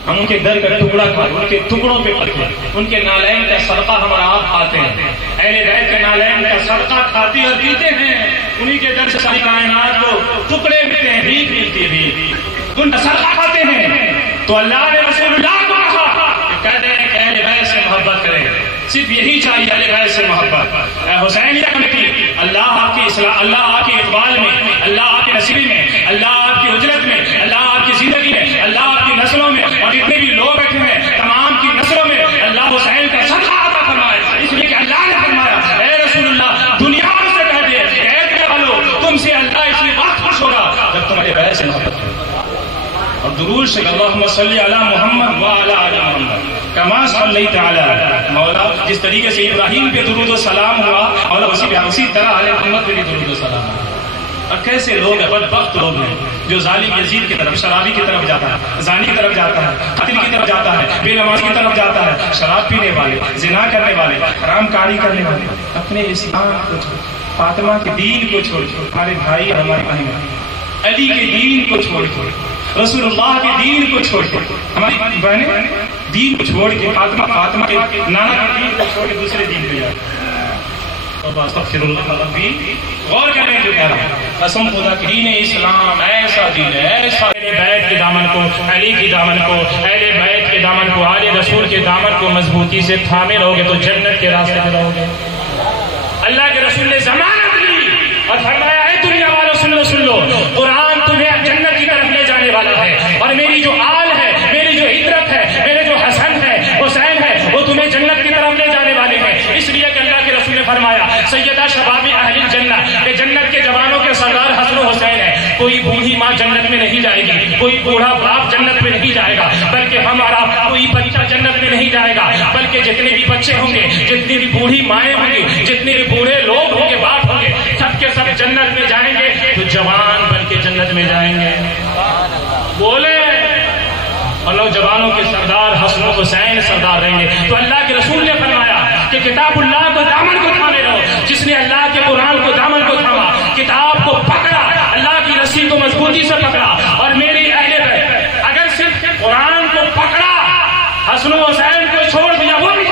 ہم ان کے در کا ٹکڑا کھاتے، ان کے ٹکڑوں پہ پڑتے، ان کے نالین کا صدقہ ہم اور آپ کھاتے ہیں، اہل بیت کے نالین کا صدقہ کھاتے اور پیتے ہیں، انہی کے در سے ساری کائنات کو ٹکڑے ملتے ہیں، بھیک ملتی ہے، بھیک ان کا صدقہ کھاتے ہیں۔ تو اللہ نے رسول اللہ کو کہا کہ کہتے ہیں کہ اہل بیت سے محبت کریں، صرف یہی چاہیے، اہل بیت سے محبت۔ اے حسینیہ کمیٹی، اللہ آپ کی اصلاح، اللہ آپ کی اقبال میں، اللہ آپ کی نصیبی میں، اللہ آپ کی اجرت میں، اللہ آپ کی زندگی میں، اللہ آپ کی نسلوں میں، اور جتنے بھی لوگ بیٹھے ہیں تمام کی نسلوں میں اللہ حسین کا صدقہ عطا فرمائے، اس لیے کہ اللہ نے فرمایا اے رسول اللہ دنیا سے کہہ دے کہ اے دنیا والو تم سے اللہ اس لیے وقت خوش ہوگا جب تمہارے بیت سے محبت کرے۔ اور درود سے اللہم صلی علی محمد وعلی آل محمد کما صلیت علی، مولا جس طریقے سے ابراہیم پہ درود و سلام ہوا اور اسی طرح آل محمد پہ بھی درود و سلام ہوا۔ اور کیسے لوگ ہیں، بدبخت لوگ ہیں جو ظالم یزید کی طرف، شرابی کی طرف جاتا ہے، زانی کی طرف جاتا ہے، قاتل کی طرف جاتا ہے، بے نمازی کی طرف جاتا ہے، شراب پینے والے، زنا کرنے والے، حرام کاری کرنے والے، اپنے اسلام کو چھوڑ، فاطمہ کے دین کو چھوڑ، ہمارے بھائی اور ہماری بہنیں علی کے دین کو چھوڑ، رسول اللہ کے دین کو چھوڑ، ہماری بہنیں دین کو چھوڑ کے فاطمہ کے نانا کے دین کو چھوڑ کے دوسرے دین پہ جاتے۔ استغفر اللہ ربی، غور کریں جو کہہ رہا ہوں، قسم خدا کی دین اسلام ایسا دین ہے، ایسا اہل بیت کے دامن کو، علی کے دامن کو، اہل بیت کے دامن کو، آل رسول کے دامن کو مضبوطی سے تھامے رہو گے تو جنت کے راستے پہ رہو گے۔ اللہ کے رسول نے ضمانت دی اور فرمایا ہے دنیا والوں سن لو، قرآن تمہیں جنت کی طرف لے جانے والا ہے، اور میری جو آل ہے، میری جو عطرت ہے، میرے جو حسن ہے، حسین ہے، وہ تمہیں جنت کی طرف لے جانے والے ہیں۔ اس لیے کہ اللہ کے رسول نے فرمایا سیدہ شباب اہل الجنہ، کہ جنت کے جوانوں کے سردار حسن و حسین ہے۔ کوئی بوڑھی ماں جنت میں نہیں جائے گی، کوئی بوڑھا باپ جنت میں نہیں جائے گا، بلکہ ہمارا کوئی بچہ جنت میں نہیں جائے گا، بلکہ جتنے بھی بچے ہوں گے، جتنی بھی بوڑھی مائیں ہوں گی، جتنے بھی بوڑھے لوگ ہوں گے، باپ ہوں گے، سب کے سب جنت میں جائیں گے، تو جوان بن کے جنت میں جائیں گے۔ بولے اور نوجوانوں کے سردار حسن و حسین سردار رہیں گے۔ تو اللہ کے رسول نے فرمایا کہ کتاب اللہ کو دامن کو تھامے رہو، جس نے اللہ کے قرآن کو دامن کو تھاما، کتاب کو پکڑا، اللہ کی رسی کو مضبوطی سے پکڑا، اور میری اہل بیت اگر صرف قرآن کو پکڑا، حسن و حسین کو چھوڑ دیا، وہ بھی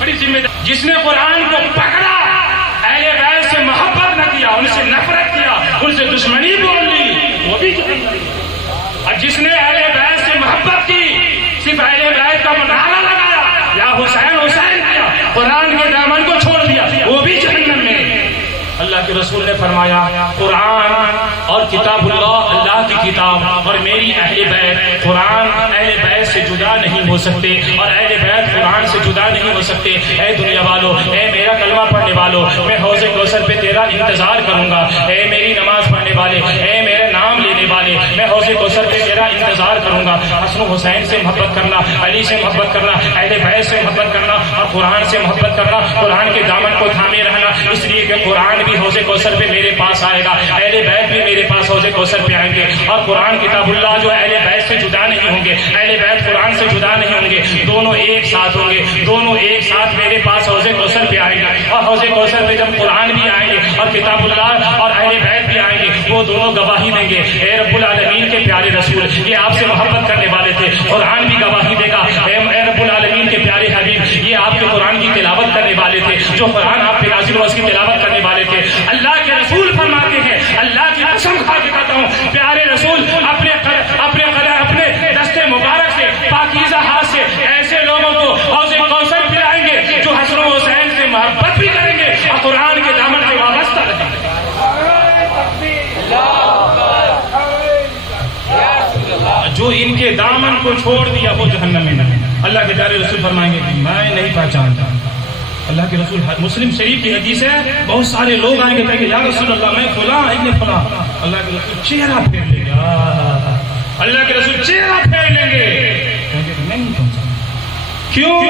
بڑی ذمہ داری۔ جس نے قرآن کو پکڑا، اہل بیت سے محبت نہ کیا، ان سے نفرت کیا، ان سے دشمنی بول لی، وہ بھی اور جس نے اہل بیت سے محبت کی، صرف اہل بیت کا نعرہ لگایا یا حسین حسین کیا، قرآن کے دامن کو چھوڑ دیا، وہ بھی جہنم میں۔ اللہ کے رسول نے فرمایا قرآن اور کتاب اللہ، اللہ کی کتاب، اور میری اہل بیت، قرآن اہل بیت سے جدا نہیں ہو سکتے، اور اہل بیت قرآن سے جدا نہیں ہو سکتے۔ اے دنیا والو، اے میرا کلمہ پڑھنے والو، میں حوض کوثر پہ تیرا انتظار کروں گا۔ اے میری نماز پڑھنے والے، اے میرے نام لینے والے، میں حوض کوثر پہ تیرا انتظار کروں گا۔ حسن و حسین سے محبت کرنا، علی سے محبت کرنا، اہل بیت سے محبت کرنا، اور قرآن سے محبت کرنا، قرآن کے دامن کو تھامے رہنا، اس لیے کہ قرآن بھی حوض کوثر پہ میرے پاس آئے گا، اہل بیت بھی میرے پاس حوض کوثر پہ آئیں گے، اور قرآن کتاب اللہ جو اہل بیت سے جدا نہیں ہوں گے، اہل بیت قرآن سے جدا نہیں ہوں گے، دونوں ایک ساتھ ہوں گے، دونوں ایک ساتھ میرے پاس حوض کوثر پہ آئیں گے۔ اور حوض کوثر پہ جب قرآن بھی آئیں گے اور کتاب اللہ اور اہل بیت بھی آئیں گے، وہ دونوں گواہی دیں گے اے رب العالمین کے پیارے رسول یہ آپ سے محبت کرنے والے تھے۔ قرآن بھی گواہی دے گا اے رب العالمین کے پیارے حبیب یہ آپ کے قرآن کی تلاوت کرنے والے تھے، جو قرآن آپ پہ نازل ہوا اس کی تلاوت کرنے والے تھے۔ اللہ کے رسول فرماتے ہیں، اللہ کی قسم کھا کے کہتا ہوں، پیارے رسول اپنے دستے مبارک سے، پاکیزہ ہاتھ سے ایسے لوگوں کو حوض کوثر پلائیں گے جو حسن و حسین سے محبت بھی کریں گے اور قرآن کے دامن سے وابستہ رہیں گے۔ جو ان کے دامن کو چھوڑ دیا وہ جہنم میں نہیں۔ اللہ کے پیارے رسول فرمائیں گے میں نہیں پہچانتا۔ اللہ کے رسول مسلم شریف کی حدیث ہے، بہت سارے لوگ آئیں گے کہیں گے یا رسول اللہ میں فلاں ابن فلاں، اللہ کے رسول چہرہ پھیر لیں گے، اللہ کے رسول چہرہ پھیر لیں گے، کہیں گے میں نہیں پہنچا۔ کیوں؟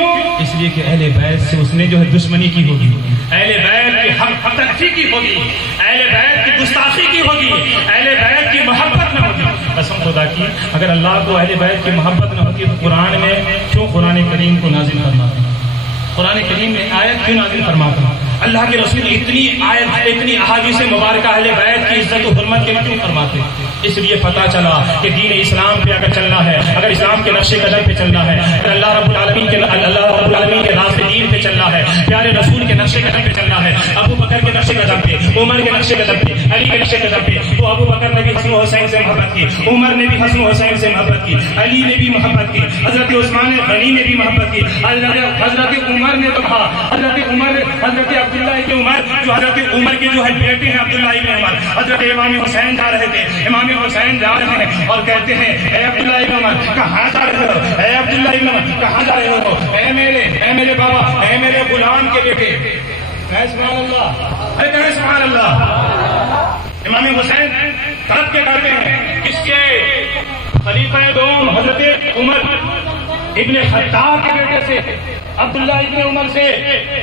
اس لیے کہ اہل بیت سے اس نے جو ہے دشمنی کی ہوگی، اہل بیت کی حق تلفی کی ہوگی، اہل بیت کی گستاخی کی ہوگی، اہل بیت کی محبت نہ ہوگی۔ قسم خدا کی اگر اللہ کو اہل بیت کی محبت نہ ہوتی تو قرآن میں کیوں قرآن کریم کو نازل فرماتا؟ قرآن کریم میں آیت کیوں نازل فرماتا؟ اللہ کے رسول اتنی آیت اتنی احادیث مبارکہ اہل بیت کی عزت و حرمت کے کیوں فرماتے ہیں؟ اس لیے پتہ چلا کہ دین اسلام پہ اگر چلنا ہے، اگر اسلام کے نقش قدم پہ چلنا ہے، اگر اللہ رب العالمین کے راستے دین پہ چلنا ہے، پیارے رسول کے نقش قدم پہ چلنا ہے، ابو بکر کے نقش قدم پہ، عمر کے نقش قدم پہ، علی کے نقش قدم پہ، تو ابو بکر نے بھی حسن و حسین سے محبت کی، عمر نے بھی حسن و حسین سے محبت کی، علی نے بھی محبت کی، حضرت عثمان غنی نے بھی محبت کی، حضرت عمر نے تو کہا، حضرت عبداللہ ابن عمر جو حضرت عمر کے جو ہے بیٹے ہیں عبداللہ ابن عمر، حضرت امام حسین جا رہے تھے، امام حسین جا رہے ہیں اور کہتے ہیں اے عبداللہ ابن عمر کہاں جا رہے ہو، اے عبداللہ ابن عمر کہاں جا رہے ہو، اے میرے بابا، اے میرے غلام کے بیٹے، کہے سبحان اللہ، کہے سبحان اللہ۔ امام حسین طلب کے کرتے ہیں کس کے؟ خلیفہ دوم حضرت عمر ابن خطاب کے بیٹے سے، عبداللہ ابن عمر سے،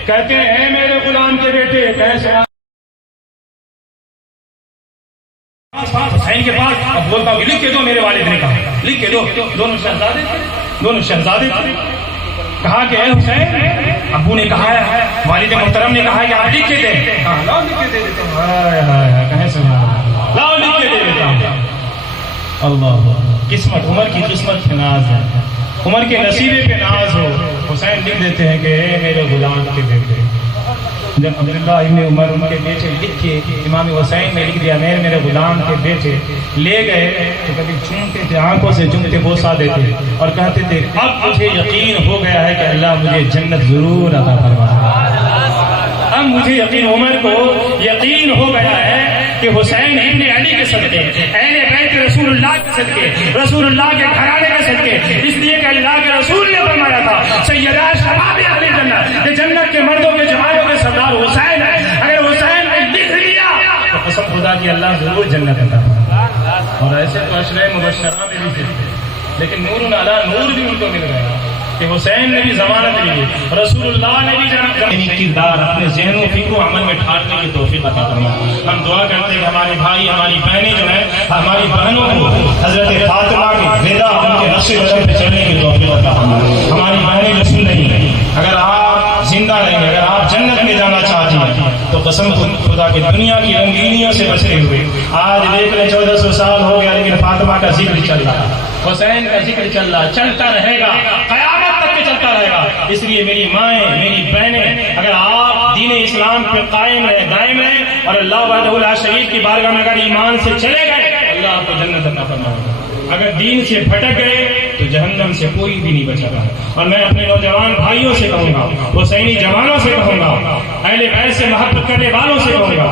کہتے ہیں اے میرے غلام کے بیٹے، کیسے حسین کے پاس اب بولتا ہوں لکھ کے دو، میرے والد نے کہا لکھ کے دو، دونوں شہزادے تھے، کہا کہ اے حسین، ابو نے کہا ہے، والد محترم نے کہا کہ آپ لکھ کے دیں، لاؤ لکھ کے دے دیتا ہوں، لاؤ لکھ کے دے دیتا ہوں۔ اللہ قسمت، عمر کی قسمت پہ ناز ہے، عمر کے نصیبے پہ ناز ہو، حسین لکھ دیتے ہیں کہ اے میرے غلام کے بیٹے۔ جب عبداللہ ابن عمر ان کے بیٹے لکھ کے امام حسین نے لکھ دیا میرے غلام کے بیٹے، لے گئے تو کبھی چومتے تھے، آنکھوں سے چومتے بوسا دیتے اور کہتے تھے اب مجھے یقین ہو گیا ہے کہ اللہ مجھے جنت ضرور عطا فرمائے گا۔ اب مجھے یقین، عمر کو یقین ہو گیا ہے کہ حسین ابن علی کے صدقے، اہل بیت رسول اللہ کے صدقے، رسول اللہ کے گھرانے کے صدقے، اس لیے کہ اللہ کے رسول نے فرمایا تھا سیدہ شباب اہل جنت، کہ جنت کے مردوں کے جوانوں کے سردار حسین ہے، اگر حسین نے لکھ لیا تو قسم خدا کی اللہ ضرور جنت عطا فرمائے۔ اور ایسے تو عشرہ مبشرہ میں بھی تھے، لیکن نور علی نور بھی ان کو مل گیا کہ حسین نے بھی ضمانت لی، رسول اللہ نے بھی کردار اپنے ذہن و فکر و عمل میں ڈھالنے کی توفیق عطا فرمائے۔ ہم دعا کرتے ہیں کہ ہمارے بھائی ہماری بہنیں جو ہیں، ہماری بہنوں کو حضرت فاطمہ کی رضا ان کے نقش قدم پہ چلنے کی توفیق عطا فرمائے۔ ہماری بہنیں جو سن رہی ہیں، اگر آپ زندہ رہیں، اگر آپ جنت میں جانا چاہتی ہیں تو قسم خدا کی دنیا کی رنگینیوں سے بچتے ہوئے، آج دیکھ لیں 1400 سال ہو گیا لیکن فاطمہ کا ذکر چل رہا ہے، حسین کا ذکر چل رہا ہے، چلتا رہے گا، قیامت تک کے چلتا رہے گا۔ اس لیے میری مائیں، میری بہنیں، اگر آپ دین اسلام پہ قائم رہیں، دائم رہیں اور اللہ وحدہ لا شریک کی بارگاہ میں اگر ایمان سے چلے گئے اللہ آپ کو جنت عطا فرمائے گا۔ اگر دین سے بھٹک گئے تو جہنم سے کوئی بھی نہیں بچا گا۔ اور میں اپنے نوجوان بھائیوں سے کہوں گا، حسینی جوانوں سے کہوں گا، اہل بیت سے محبت کرنے والوں سے کہوں گا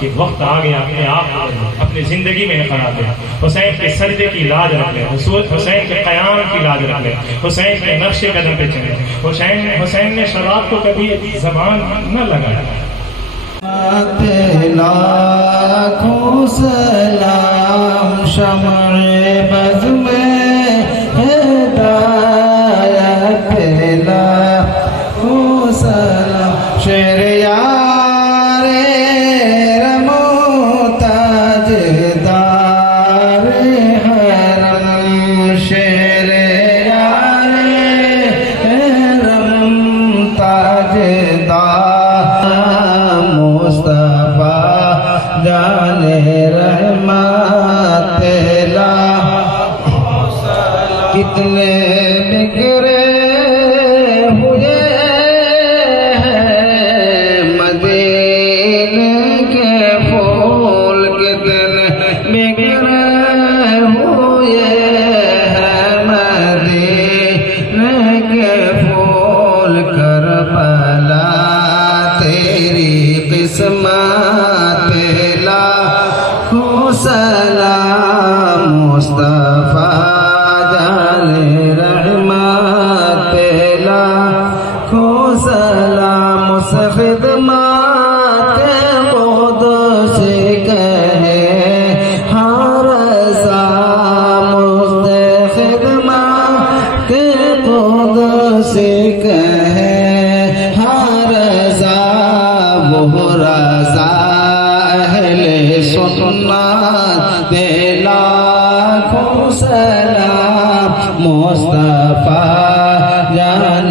کہ وقت آ گیا اپنے آپ اپنی زندگی میں قرار دیں، حسین کے سجدے کی لاج رکھ لیں، حسین کے قیام کی لاج رکھ لیں، حسین کے نقش قدم پہ چلیں۔ حسین نے شراب کو کبھی زبان نہ لگایا۔ لاکھوں سلام شمع بز میں ہدایت، لاکھوں سلام شیر یار رمو تاجدار حرم، شیر یار رم تاجدار مصطفیٰ جان رحمت لا، کتنے بگڑے ہوئے ہیں مدینے کے پھول، کتنے بگڑے ہوئے ہیں مدینے کے پھول، کربلا تیری قسمت لاکھوں سلام مصطفیٰ جان رحمت لاکھوں سلام، اس خدمات قدس کہے ہر سام، اس خدمات قدس کہے ہر سام، وہ رضا اہل سنت لاکھوں سلام مصطفیٰ جان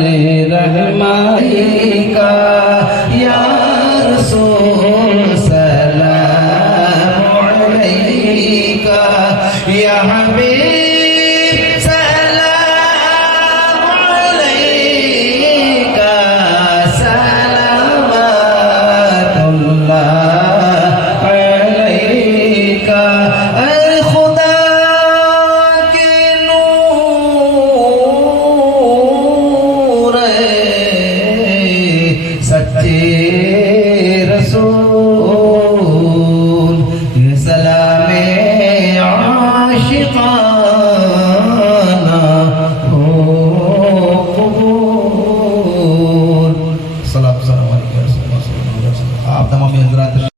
رحمائی کا یا یا حبیب سلام علیکہ صلوات اللہ علیکہ اے خدا کے نور سچے رسول یہ سلام عاشقاں